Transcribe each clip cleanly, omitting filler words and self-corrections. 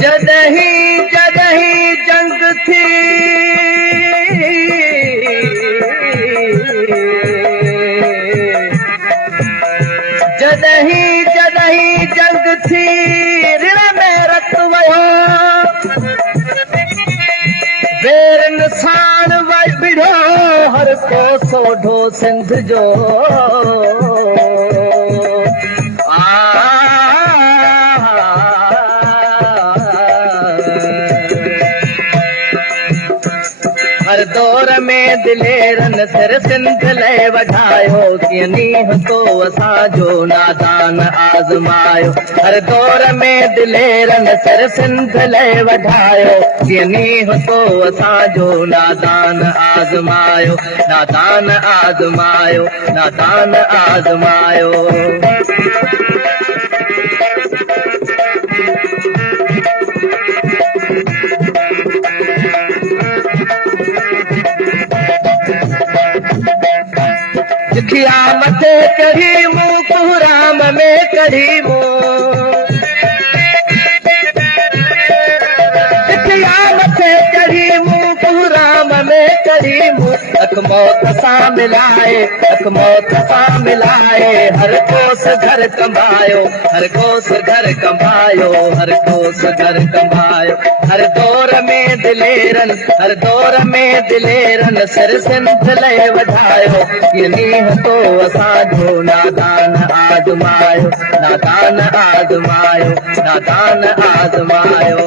जॾहिं जंग थी जॾहिं जंग थी रिण में रत वियो बेर निशान विढ़ो हर को सोढो सिंध जो हर दौर में दिलेरन सिर सिंध ले वधायो कीअं नींह तो असांजो नादान आज़मायो हर दौर में दिलेरन सिर सिंध ले वधायो कीअं नींह तो असांजो नादान आज़मायो नादान आज़मायो नादान आज़मायो दुखिया मथे कढ़ी मूं कुहराम में कढ़ी मूं दुखिया मथे कढ़ी मूं कुहराम में कढ़ी मूं अख मौत सां मिलाए हर कोस घर कंबायो हर कोस घर कंबायो हर कोस घर कंबायो हर दौर में दिलेरन सिर सिंध ले वधायो कीअं नींह तो असांजो नादान आज़मायो नादान आज़मायो नादान आज़मायो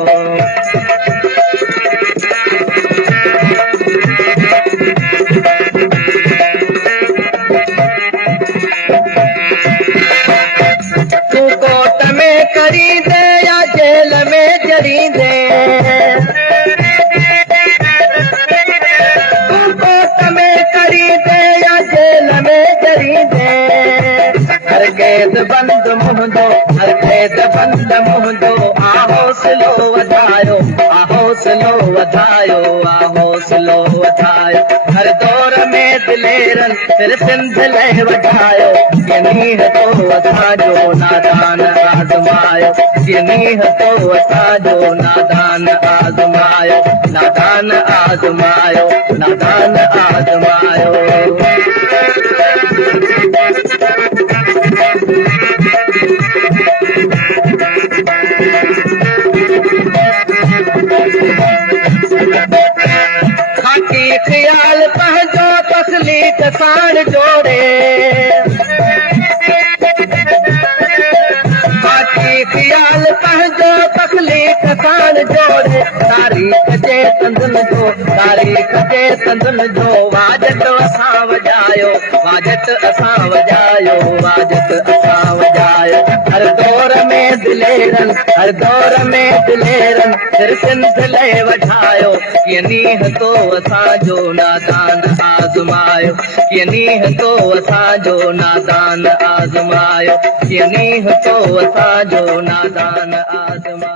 तू कोट में करी दे या जेल में जड़ी दे तू कोट में करी दे या जेल में जड़ी दे हर कैद बंद मुंहिंजो हर कैद बंद मुंहिंजो आहोसलो वधायो आहोसलो वधायो आहोसलो वधायो हर दौर में दिलेरन सिर सिंध ले वधायो कीअं नींह तो असांजो नादान आज़मायो कीअं नींह तो असांजो नादान आज़मायो नादान आज़मायो नादान आज़मायो खाकी ख़्याल पंहिंजो तसलीक़ साण जोड़े खाकी ख़्याल पंहिंजो तसलीक़ साण जोड़े तारीख़ जे तंदुन जो वाजत असां वॼायो वाजत असां वॼायो वाजत असां वॼायो हर दौर में दिलेरन सिर सिंध ले वधायो कीअं नींह तो असांजो नादान आज़मायो कीअं नींह तो असांजो नादान आज़मायो कीअं नींह तो असांजो नादान आज़मायो